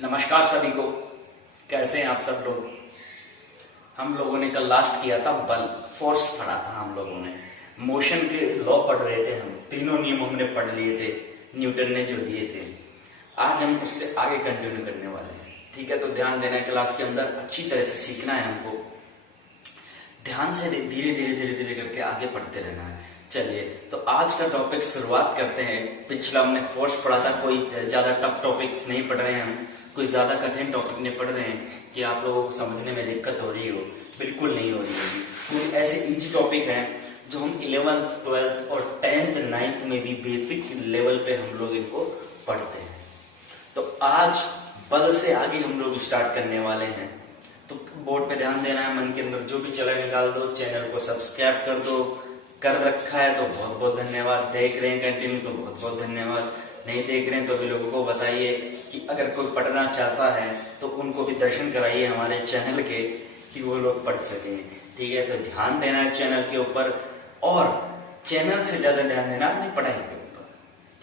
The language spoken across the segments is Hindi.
नमस्कार सभी को। कैसे हैं आप सब लोग। हम लोगों ने कल लास्ट किया था बल फोर्स पढ़ा था। हम लोगों ने मोशन के लॉ पढ़ रहे थे। हम तीनों नियम हमने पढ़ लिए थे, न्यूटन ने जो दिए थे। आज हम उससे आगे कंटिन्यू करने वाले हैं। ठीक है, तो ध्यान देना है। क्लास के अंदर अच्छी तरह से सीखना है हमको। ध्यान से धीरे धीरे धीरे धीरे करके आगे पढ़ते रहना है। चलिए, तो आज का टॉपिक शुरुआत करते हैं। पिछला हमने फोर्स पढ़ा था। कोई ज्यादा टफ टॉपिक्स नहीं पढ़ रहे हैं हम, कोई ज्यादा कठिन टॉपिक नहीं पढ़ रहे हैं कि आप लोगों को समझने में दिक्कत हो रही हो। बिल्कुल नहीं हो रही होगी। कोई ऐसे इजी टॉपिक हैं जो हम 11th 12th और 10th 9th में भी बेसिक लेवल पे हम लोग इनको पढ़ते हैं। तो आज बल से आगे हम लोग स्टार्ट करने वाले हैं। तो बोर्ड पे ध्यान देना है। मन के अंदर जो भी चला निकाल दो। चैनल को सब्सक्राइब कर दो। कर रखा है तो बहुत बहुत धन्यवाद। देख रहे हैं कंटिन्यू तो बहुत बहुत धन्यवाद। नहीं देख रहे हैं तो भी लोगों को बताइए कि अगर कोई पढ़ना चाहता है तो उनको भी दर्शन कराइए हमारे चैनल के, कि वो लोग पढ़ सकें। ठीक है, तो ध्यान देना है चैनल के ऊपर, और चैनल से ज्यादा ध्यान देना अपनी पढ़ाई के ऊपर।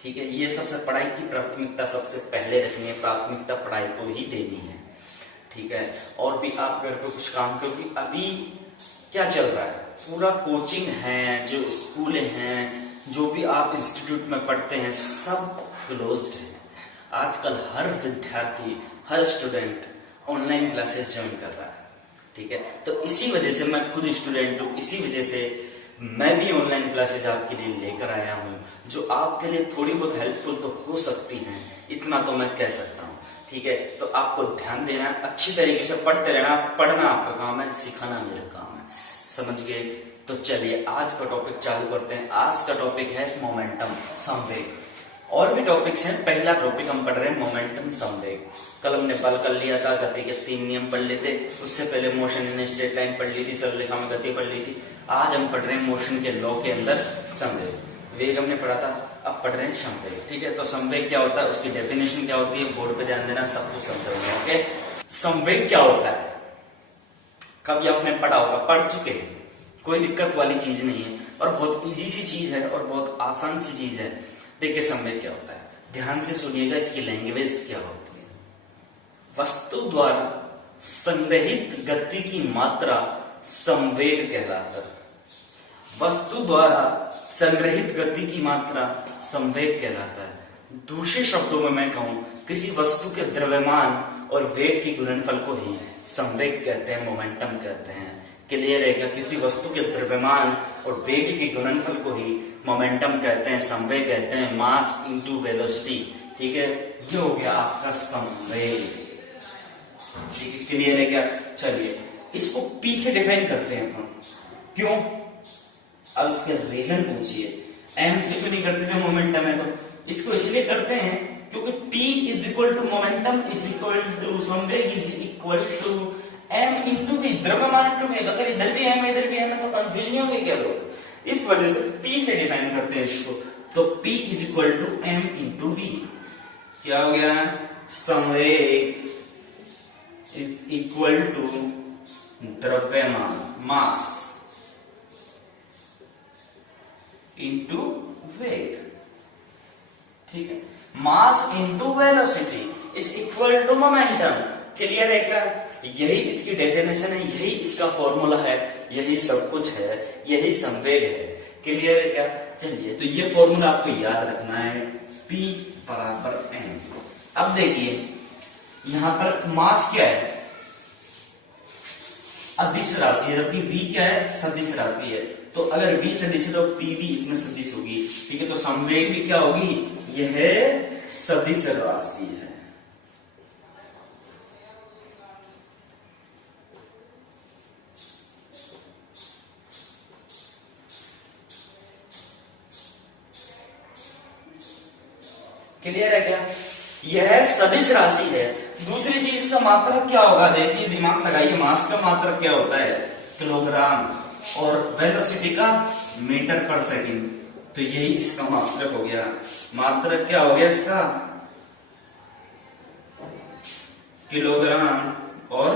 ठीक है, ये सबसे पढ़ाई की प्राथमिकता सबसे पहले रखनी है। प्राथमिकता पढ़ाई को ही देनी है। ठीक है, और भी आप घर पे कुछ काम, क्योंकि अभी क्या चल रहा है, पूरा कोचिंग है, जो स्कूल हैं, जो भी आप इंस्टीट्यूट में पढ़ते हैं, सब क्लोज्ड है। आजकल हर विद्यार्थी, हर स्टूडेंट ऑनलाइन क्लासेस ज्वाइन कर रहा है। ठीक है, तो इसी वजह से मैं खुद स्टूडेंट हूँ। इसी वजह से मैं भी ऑनलाइन क्लासेस आपके लिए लेकर आया हूँ, जो आपके लिए थोड़ी बहुत हेल्पफुल तो हो सकती हैं। इतना तो मैं कह सकता हूँ। ठीक है, तो आपको ध्यान देना है, अच्छी तरीके से पढ़ते रहना। पढ़ना आपका काम है, सिखाना मेरा काम है। समझ गए। तो चलिए आज का टॉपिक चालू करते हैं। आज का टॉपिक है मोमेंटम, संवेग। और भी टॉपिक्स हैं। पहला टॉपिक हम पढ़ रहे हैं मोमेंटम, संवेग। कल हमने बल कर लिया था, गति के 3 नियम पढ़ लेते। उससे पहले मोशन इन स्ट्रेट लाइन पढ़ ली थी, सरलरेखा में गति पढ़ ली थी। आज हम पढ़ रहे हैं मोशन के लॉ के अंदर संवेग। वेग हमने पढ़ा था, अब पढ़ रहे हैं संवेग। ठीक है, तो संवेग क्या होता है, उसकी डेफिनेशन क्या होती है, बोर्ड पे ध्यान देना, सब कुछ समझाऊंगा। ओके, संवेग क्या होता है कभी आपने पढ़ा होगा, पढ़ चुके हैं, कोई दिक्कत वाली चीज नहीं है, और बहुत इजी सी चीज है, और बहुत आसान सी चीज है। देखिए संवेग क्या होता है, ध्यान से सुनिएगा, इसकी लैंग्वेज क्या होती है। वस्तु द्वारा संग्रहित गति की मात्रा संवेग कहलाता है। वस्तु द्वारा संग्रहित गति की मात्रा संवेग कहलाता है। दूसरे शब्दों में मैं कहूं, किसी वस्तु के द्रव्यमान और वेग के गुणनफल को ही संवेग कहते हैं, मोमेंटम कहते हैं। क्लियर रहेगा, किसी वस्तु के द्रव्यमान और वेग के गुणनफल को ही मोमेंटम कहते हैं, संवेग कहते हैं। Mass into velocity. ठीक है, ये हो गया आपका संवेग। ठीक है, क्लियर है क्या। चलिए इसको पी से डिफाइन करते हैं हम। क्यों, अब इसके रीजन पूछिए। एम से क्यों नहीं करते थे, मोमेंटम है तो। इसको इसलिए करते हैं क्योंकि P is equal to momentum is equal to संवेग is equal to m into v, द्रव्यमान टू वेग। अगर इधर भी m है इधर भी m है तो कंफ्यूज नहीं होंगे क्या लोग। इस वजह से P से डिफाइन करते हैं इसको। तो P is equal to m into v। क्या हो गया, संवेग इज इक्वल टू द्रव्यमान, मास इंटू वेग। ठीक है, mass into velocity is equal to momentum. Clear है क्या। यही इसकी डेफिनेशन है, यही इसका फॉर्मूला है, यही सब कुछ है, यही संवेग है। क्लियर है क्या। चलिए, तो ये फॉर्मूला आपको याद रखना है, P बराबर m। अब देखिए यहां पर मास क्या है, अदिश राशि है, जबकि v क्या है, सदिश राशि है। तो अगर v सदिश है तो p भी इसमें सदिश होगी। ठीक है, तो संवेग भी क्या होगी, यह सदिश राशि है। क्लियर है क्या, यह सदिश राशि है। दूसरी चीज का मात्रक क्या होगा, देखिए दिमाग लगाइए। मास का मात्रक क्या होता है, किलोग्राम, और वेलोसिटी का मीटर पर सेकंड। तो यही इसका मात्रक हो गया। मात्रक क्या हो गया इसका, किलोग्राम और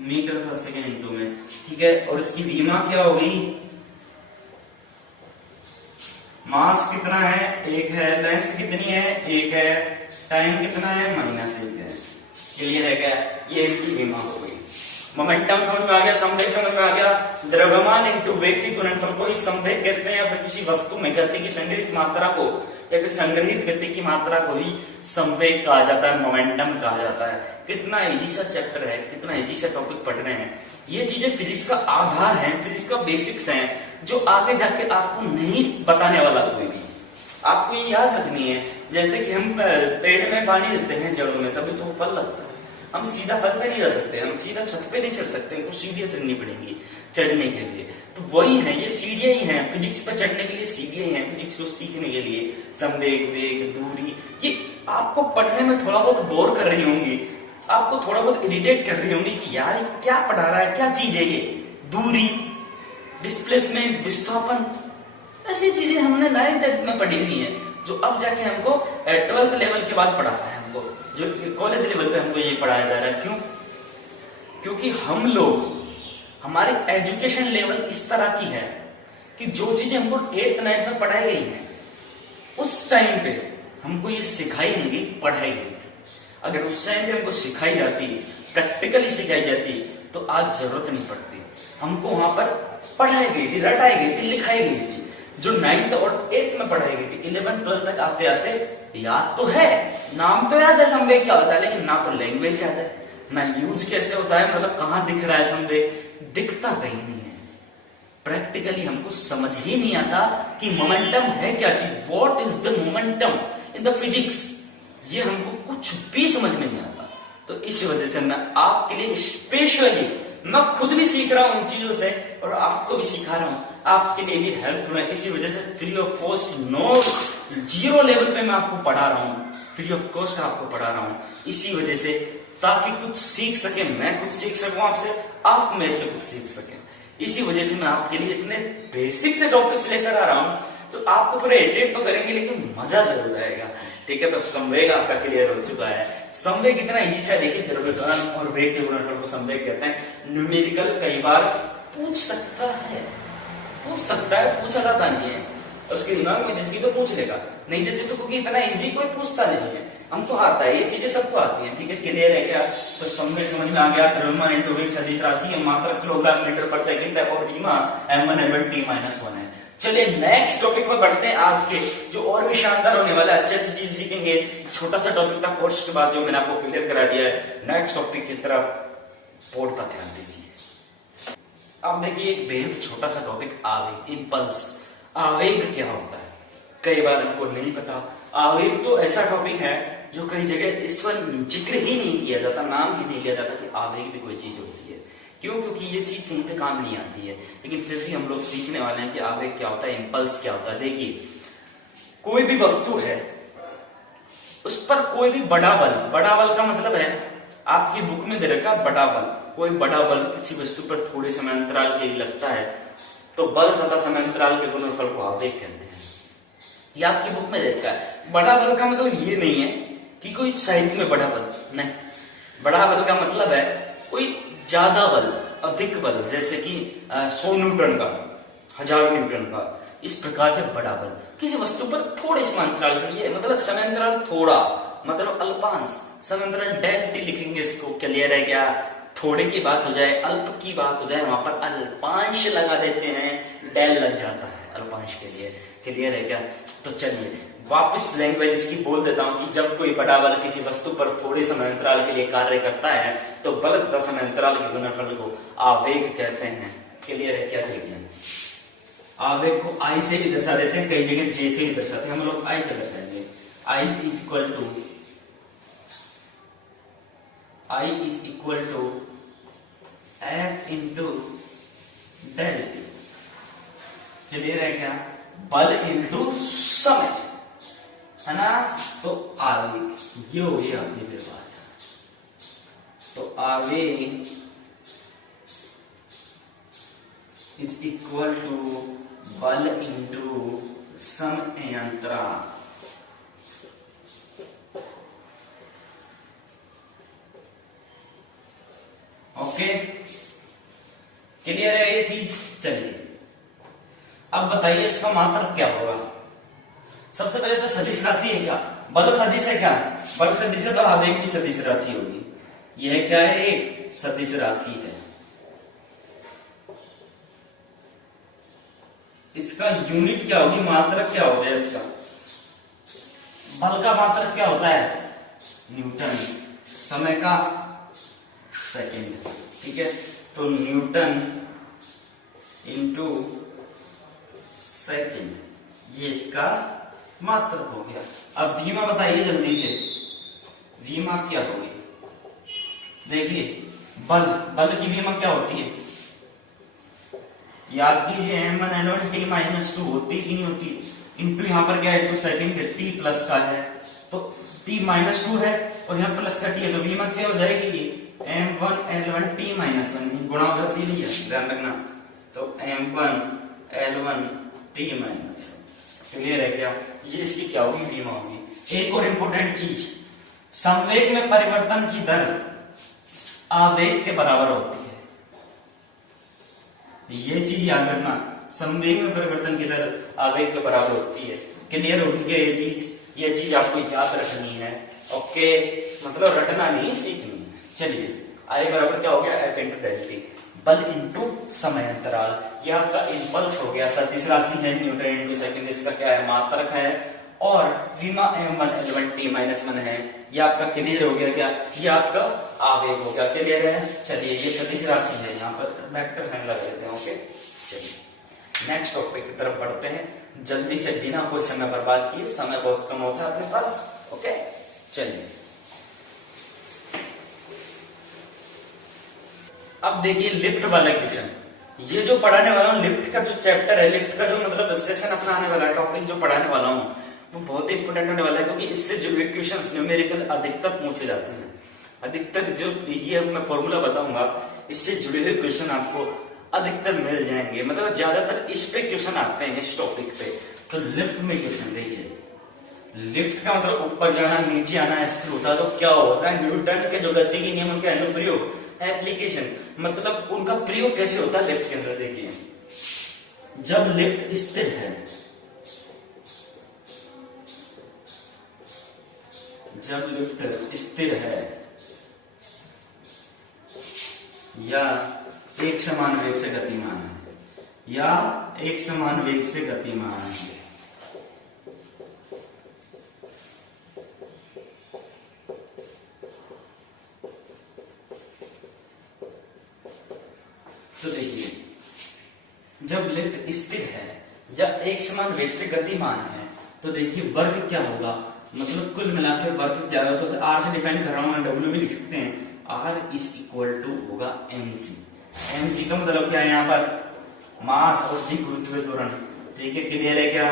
मीटर पर सेकंड इंटू में। ठीक है, और इसकी विमा क्या होगी, मास कितना है, 1 है, लेंथ कितनी है, 1 है, टाइम कितना है, -1 है। क्या, ये इसकी विमा हो गई। मोमेंटम समझ में आ गया, संवेग समझ में आ गया। द्रव्यमान इंटू वेग की गुणनफल को ही संवेग कहते हैं, या फिर किसी वस्तु में गति की संग्रहित मात्रा को या फिर संग्रहित गति की मात्रा को ही संवेग कहा जाता है, मोमेंटम कहा जाता है। कितना इजी सा चैप्टर है, कितना इजी सा टॉपिक पढ़ रहे हैं। ये चीजें फिजिक्स का आधार है, फिजिक्स का बेसिक्स है, जो आगे जाके आपको नहीं बताने वाला कोई भी। आपको ये याद रखनी है, जैसे कि हम पेड़ में पानी देते हैं जड़ों में, तभी तो फल लगता है। हम सीधा फल पे नहीं जा सकते, हम सीधा छत पे नहीं चढ़ सकते, हमको सीढ़ियां चढ़नी पड़ेंगी चढ़ने के लिए। तो वही है, ये सीढ़ियां ही हैं, फिजिक्स पर चढ़ने के लिए सीढ़ियां ही हैं, फिजिक्स को सीखने के लिए। संवेग, वेग, दूरी, ये आपको पढ़ने में थोड़ा बहुत बोर कर रही होंगी, आपको थोड़ा बहुत इरिटेट कर रही होंगी कि यार ये क्या पढ़ा रहा है, क्या चीज है ये। दूरी, डिस्प्लेसमेंट, विस्थापन, ऐसी चीजें हमने 9th में पढ़ी हुई है, जो अब जाके हमको 12th लेवल के बाद पढ़ाता है, हमको जो कॉलेज लेवल पे हमको ये पढ़ाया जा रहा है। क्यों? क्योंकि हम लोग, हमारी एजुकेशन लेवल इस तरह की है कि जो चीजें हमको 8th 9th में पढ़ाई गई है, उस टाइम पे हमको ये सिखाई नहीं गई, पढ़ाई गई थी। अगर उस टाइम पे हमको सिखाई जाती, प्रैक्टिकली सिखाई जाती, तो आज जरूरत नहीं पड़ती। हमको वहां पर पढ़ाई गई थी, रटाई गई थी, लिखाई गई थी। जो 9th और 8th में पढ़ाई गई थी, 11 12 तक आते आते याद तो है, नाम तो याद है संवेग क्या होता है, लेकिन ना तो लैंग्वेज याद है, ना यूज कैसे होता है, मतलब कहां दिख रहा है संवेग, दिखता कहीं नहीं है। प्रैक्टिकली हमको समझ ही नहीं आता कि मोमेंटम है क्या चीज, what is the momentum in the physics, ये हमको कुछ भी समझ में नहीं आता। तो इस वजह से मैं आपके लिए स्पेशली, मैं खुद भी सीख रहा हूं इन चीजों से और आपको भी सिखा रहा हूं, आपके लिए भी हेल्प में, इसी वजह से free of cost, no 0 level पे मैं आपको पढ़ा रहा हूं, फ्री ऑफ कॉस्ट आपको पढ़ा रहा हूं, इसी वजह से, ताकि कुछ सीख सके, मैं कुछ सीख सकूं आपसे, आप मेरे से कुछ सीख सके। इसी वजह से मैं आपके लिए इतने बेसिक से टॉपिक्स लेकर आ रहा हूं, तो आपको थोड़ा इरिटेट तो करेंगे, लेकिन मजा जरूर आएगा। ठीक है, तो संवेग आपका क्लियर हो चुका है। संवेग इतना इजी सा, देखिए द्रव्यमान और वेग के गुणनफल को संवेग कहते हैं। न्यूमेरिकल कई बार पूछ सकता है, पूछा जाता नहीं है, उसके दिमाग में जिसकी तो पूछ लेगा, नहीं जैसे तो, क्योंकि इतना इजी कोई पूछता नहीं है, हमको आता है, ये चीजें सबको आती हैं। ठीक है, क्लियर है क्या? तो संवेग समझ में आ गया। द्रव्यमान इंटू वेग सदिश राशि है, मात्रा किलोग्राम मीटर पर सेकंड है, और विमा m1 m1 t-1 है। चलिए नेक्स्ट टॉपिक पर बढ़ते हैं आज के, जो और भी शानदार होने वाला है, अच्छी चीज सीखेंगे। छोटा सा टॉपिक था कोर्स के बाद, जो मैंने आपको क्लियर करा दिया है। नेक्स्ट टॉपिक की तरफ बोर्ड पर ध्यान दीजिए। अब देखिए एक बेहद छोटा सा टॉपिक, आवेग, इंपल्स। आवेग क्या होता है, कई बार हमको नहीं पता। आवेग तो ऐसा टॉपिक है जो कई जगह इस पर जिक्र ही नहीं किया जाता, नाम ही नहीं लिया जाता कि आवेग भी कोई चीज होती है। क्यों? क्योंकि ये चीज कहीं पे काम नहीं आती है, लेकिन फिर भी हम लोग सीखने वाले हैं कि आवेग क्या होता है, इंपल्स क्या होता है। देखिए कोई भी वस्तु है, उस पर कोई भी बड़ा बल का मतलब है, आपकी बुक में दे रखा बड़ा बल, कोई बड़ा बल किसी वस्तु पर थोड़े समय अंतराल के लिए लगता है, तो बल तथा समय अंतराल के गुणनफल को आवेग कहते हैं। ये आपकी बुक में दे रखा है। बड़ा बल का मतलब ये नहीं है कि कोई साइज में बड़ा बल, नहीं। बड़ा बल का मतलब है कोई ज्यादा बल, अधिक बल, जैसे कि 100 न्यूटन का, 1000 न्यूटन का, इस प्रकार से बड़ा बल किसी वस्तु पर थोड़े समय अंतराल के लिए, मतलब समय अंतराल थोड़ा, मतलब अल्पांश, समय अंतराल डेल टी लिखेंगे इसको। क्लियर है क्या? थोड़े की बात हो जाए, अल्प की बात हो जाए, वहां पर अल्पांश लगा देते हैं, डेल लग जाता है अल्पांश के लिए। क्लियर है क्या? तो चलिए वापस लैंग्वेज इसकी बोल देता हूं कि जब कोई बड़ा बल किसी वस्तु पर थोड़े समय अंतराल के लिए कार्य करता है, तो बल तथा समय अंतराल के गुणनफल को आवेग कहते हैं। क्लियर है क्या? देखिए आवेग को आई से भी दर्शा देते हैं, कई जगह जे से भी दर्शाते हैं, हम लोग आई से दर्शाएंगे। I is equal to F into del T. Clear है क्या? बल इंटू समय, है ना? तो आवेग ये हो गया अपनी परिभाषा। तो आवेग इज इक्वल टू बल इंटू समय अंतराल। ओके, क्लियर है ये चीज? चलिए अब बताइए इसका मात्रक क्या होगा। सबसे पहले तो सदिश राशि है क्या? बल सदिश है क्या? बल सदिश है तो आवेग भी सदिश राशि होगी। यह क्या है, एक सदिश राशि है। इसका यूनिट क्या होगी, मात्रक क्या हो गया इसका, बल का मात्रक क्या होता है, न्यूटन, समय का सेकंड। ठीक है, तो न्यूटन इंटू सेकंड, ये इसका मात्रक हो गया। अब भीमा बताइए जल्दी से, भीमा क्या होगी। देखिए बल की भीमा क्या होती है, याद कीजिए m1 t -2 होती कि नहीं होती, इंटू यहाँ पर क्या है, तो सेकंड t प्लस का है, तो t -2 है और यहाँ प्लस का t है, तो भीमा क्या हो जाएगी, m1 t -1 गुणा उधर से लिया, ध्यान रखना, तो m1 t -1। क्लियर है क्या, ये इसकी क्या होगी, भीमा होगी। एक और इंपॉर्टेंट चीज, संवेग में परिवर्तन की दर आवेग के बराबर होती है, ये चीज याद रखना, संवेग में परिवर्तन की दर आवेग के बराबर होती है। क्लियर होगी क्या ये चीज आपको याद रखनी है। ओके, मतलब रटना नहीं, सीखनी है। चलिए आई बराबर क्या हो गया, एफ इंटू डेल टी, बल इंटू समय अंतराल, ये आपका इम्पल्स हो गया, सदिश राशि है, न्यूटन इंटू सेकंड, इसका क्या है, मात्रक है, और विमा m1 L1 t -1 है, ये आपका क्लियर हो गया क्या, ये आपका आवेग हो गया। क्लियर है, चलिए ये सदिश राशि है, यहाँ पर वेक्टर साइन लगा देते हैं। ओके, चलिए नेक्स्ट टॉपिक की तरफ बढ़ते हैं जल्दी से, बिना कोई समय बर्बाद किए, समय बहुत कम होता है अपने पास। ओके, चलिए अब देखिए लिफ्ट वाला क्वेश्चन, ये जो पढ़ाने वाला हूँ लिफ्ट का जो चैप्टर है, लिफ्ट का जो मतलब सेशन अपना आने वाला है, टॉपिक जो पढ़ाने वाला हूँ वो बहुत ही इंपॉर्टेंट होने वाला है, क्योंकि इससे जुड़े क्वेश्चंस न्यूमेरिकल अधिकतर पूछे जाते हैं। अधिकतर जो ये मैं फॉर्मूला बताऊंगा, इससे जुड़े हुए क्वेश्चन आपको अधिकतर मिल जाएंगे, मतलब ज्यादातर इस पे क्वेश्चन आते हैं, इस टॉपिक पे। तो लिफ्ट में क्वेश्चन देखिए, लिफ्ट का मतलब ऊपर जाना, नीचे आना, स्थिर होता, तो क्या होता है, न्यूटन के जो गति के नियम के अनुप्रयोग, एप्लीकेशन, मतलब उनका प्रयोग कैसे होता है लिफ्ट के अंदर। देखिए जब लिफ्ट स्थिर है, जब लिफ्ट स्थिर है या एक समान वेग से गतिमान है, या एक समान वेग से गतिमान है, तो देखिए जब लिफ्ट स्थिर है या एक समान वेग से गतिमान है, तो देखिए वर्क क्या होगा, मतलब कुल मिलाकर वर्क क्या होगा, तो आर से डिफाइन कर रहा हूं, डब्ल्यू भी लिख सकते हैं, आर इज इक्वल टू होगा mc। mc का मतलब क्या है, यहाँ पर मास और जी गुरुत्वीय त्वरण। ठीक है, क्लियर है क्या,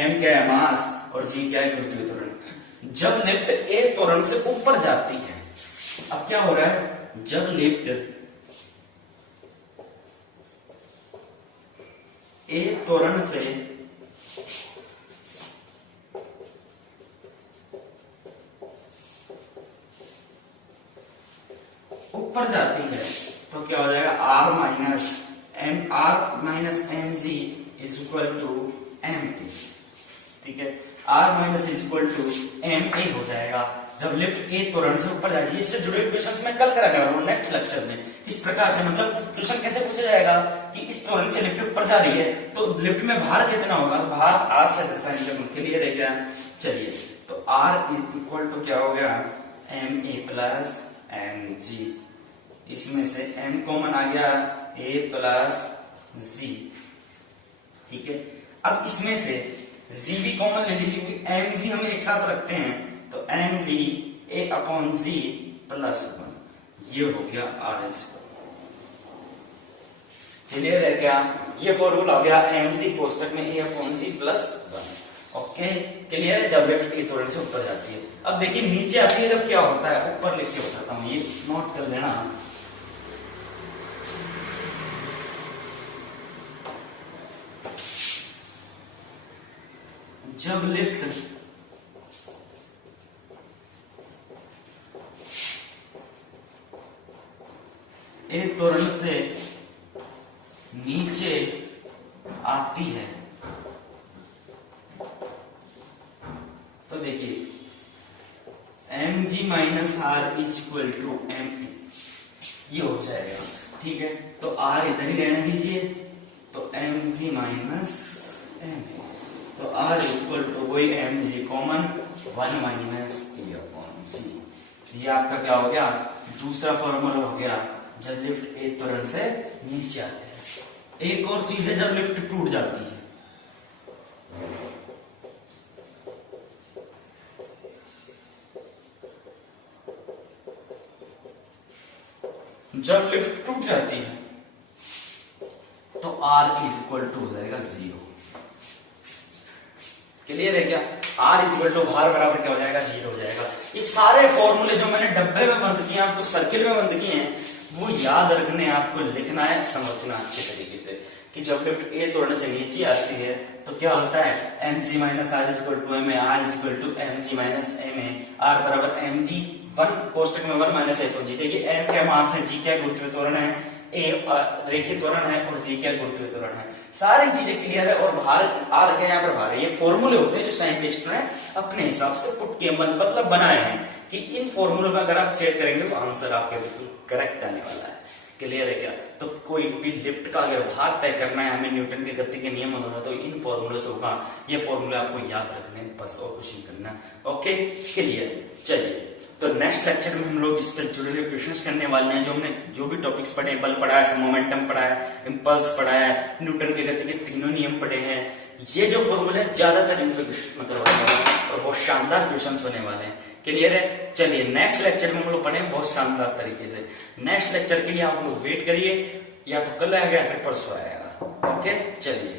m क्या है मास और g क्या है गुरुत्वीय त्वरण। जब लिफ्ट एक त्वरण से ऊपर जाती है, अब क्या हो रहा है, जब लिफ्ट एक त्वरण से ऊपर जाती है, तो क्या हो जाएगा, r minus M G is equal to M A. ठीक है, r minus is equal to M A हो जाएगा जब लिफ्ट एक त्वरण से ऊपर जा रही है। इससे जुड़े क्वेश्चंस मैं कल कराने वाला हूँ नेक्स्ट लेक्चर में। इस प्रकार से मतलब क्वेश्चन कैसे पूछा जाएगा कि इस त्वरण से लिफ्ट ऊपर जा रही है, तो लिफ्ट में भार कितना होगा, भार r से दर्शाएंगे, क्लियर है क्या। चलिए तो r इज इक्वल टू क्या हो गया, M A plus M G, इसमें से m कॉमन आ गया, a प्लस जी। ठीक है, अब इसमें से g भी कॉमन ले लीजिए, एम जी हम एक साथ रखते हैं, तो एम जी ए अपॉन जी प्लस 1, ये हो गया आर एस। क्लियर है क्या, ये फॉर्मूला हो गया एम जी कोष्टक में ए अपॉन जी प्लस 1। ओके, क्लियर है, जब लिफ्ट ए त्वरण से ऊपर जाती है। अब देखिए नीचे आती है जब क्या होता है, ऊपर लिख के बताता हूं, ये नोट कर लेना। जब लिफ्ट एक त्वरण से नीचे आती है, तो देखिए M G minus minus R is equal to M, ये हो जाएगा। ठीक है, तो आर इधर ही रहने दीजिए, तो एम जी माइनस एम, तो आर इक्वल टू वही एम जी कॉमन 1 माइनस ए अपॉन सी। ये आपका क्या हो गया, दूसरा फॉर्मूला हो गया जब लिफ्ट एक त्वरण से नीचे आते हैं। एक और चीज है जब लिफ्ट टूट जाती है, जब लिफ्ट टूट जाती है तो R इज इक्वल टू हो जाएगा 0। क्लियर है क्या, R इज इक्वल टू भार बराबर क्या हो जाएगा, 0 हो जाएगा। ये सारे फॉर्मूले जो मैंने डब्बे में बंद किए, आपको सर्किल में बंद किए हैं, वो याद रखने, आपको लिखना है, समझना अच्छे तरीके से कि जब लिफ्ट ए तोड़ने से नीचे आती है तो क्या होता है, M G minus R is equal to M A, R is equal to M G minus M A, R बराबर एम जी 1 कोष्टक में 1 माइनस ए तो जी। देखिए एम क्या मास है, जी क्या गुरुत्वीय त्वरण है, ए रेखीय त्वरण है, और जी क्या गुरुत्वीय त्वरण है। सारी चीजें क्लियर है। और भार आर क्या यहाँ पर भार है, ये फॉर्मूले होते हैं जो साइंटिस्ट ने अपने हिसाब से पुट किए, मतलब बनाए हैं कि इन फॉर्मूलों में अगर आप चेक करेंगे तो आंसर आपके बिल्कुल करेक्ट आने वाला है। क्लियर है क्या, तो कोई भी लिफ्ट का अगर भार तय करना है हमें न्यूटन की गति के नियम होगा तो इन फॉर्मूले से होगा। ये फॉर्मूले आपको याद रखने बस, और कुछ नहीं करना। ओके क्लियर, चलिए तो नेक्स्ट लेक्चर में हम लोग इस पर जुड़े हुए क्वेश्चंस करने वाले हैं। जो हमने जो भी टॉपिक्स पढ़े, बल पढ़ा है, मोमेंटम पढ़ा है, इम्पल्स पढ़ा है, न्यूटन की गति के तीनों नियम पढ़े हैं, ये जो फॉर्मूले ज्यादातर इन पे क्वेश्चन मतलब और बहुत शानदार क्वेश्चन होने वाले हैं। क्लियर है, चलिए नेक्स्ट लेक्चर में हम लोग पढ़ेंगे बहुत शानदार तरीके से। नेक्स्ट लेक्चर के लिए आप लोग वेट करिए, या तो कल आएगा या फिर परसों आएगा। ओके चलिए।